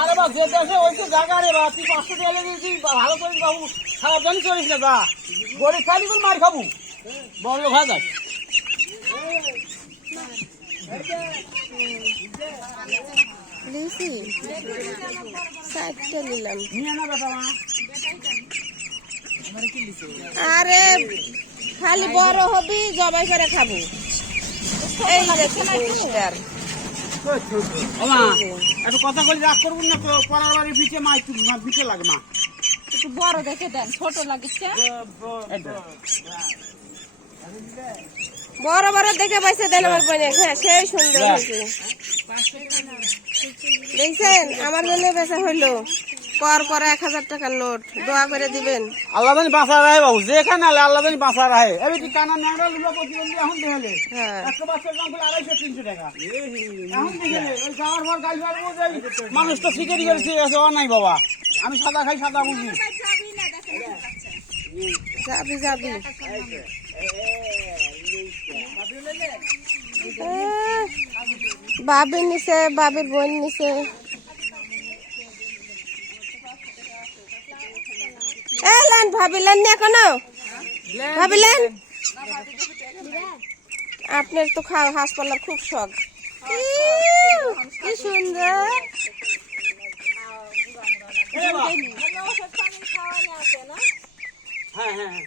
আরে বা যে দেশে জায়গা রে বা তুই পাঁচশো টাকা ভালো করিস বাবু খারাপ না যা। গরিব খালি করে মার খাব। বড় হয়ে যাস। লিসি নিলাম। আরে খালি বড় হবি জবাই করে খাব। এই পুরস্কার কথা রাগ করব না একটু বড় দেখে ছোট লাগছে। বড় বড় দেখে পাইছে বোনে। হ্যাঁ সেই সুন্দর দেখছেন? আমার জন্য বেচা হইল। পর পর এক হাজার টাকার নোট দোয়া করে দিবেন। আল্লাহ জানি বাঁচা রাহে বাবু যেখানে আলে আল্লাহ জানি বাঁচা রাহে। এবার তুই কানা লুলা প্রতিবন্ধী এখন দেখলে। হ্যাঁ। একশো বাচ্চার দাম করে আড়াইশো তিনশো টাকা। এখন দেখলে ওই খাওয়ার পর গাছ যাই। মানুষ তো শিকারি করে ঠিক আছে ও নাই বাবা। আমি সাদা খাই সাদা বুঝি। যাবি যাবি। বাবির নিচে বাবির বোন নিচে। এলেন ভাবিলান না কোনো ভাবিলান? আপনার তো খাওয়া হাঁস খুব শখ। কি সুন্দর। হ্যাঁ হ্যাঁ হ্যাঁ।